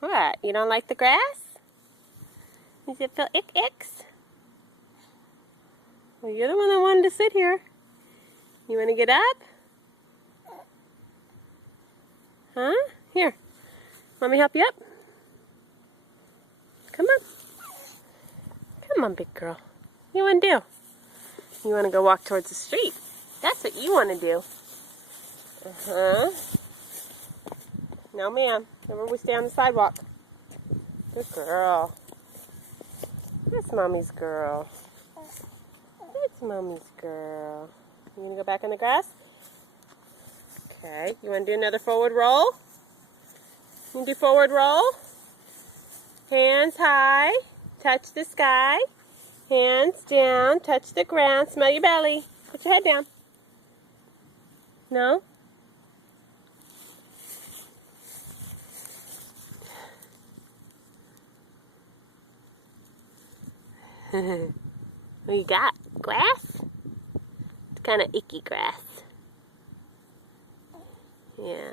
What? You don't like the grass? Does it feel icks? Well, you're the one that wanted to sit here. You want to get up? Huh? Here. Want me to help you up? Come on. Come on, big girl. What do you want to do? You want to go walk towards the street. That's what you want to do. Uh-huh. No, ma'am. Remember, we stay on the sidewalk. Good girl. That's Mommy's girl. That's Mommy's girl. You gonna go back in the grass? Okay. You want to do another forward roll? You do forward roll? Hands high. Touch the sky. Hands down. Touch the ground. Smell your belly. Put your head down. No? What you got? Grass? It's kind of icky grass. Yeah.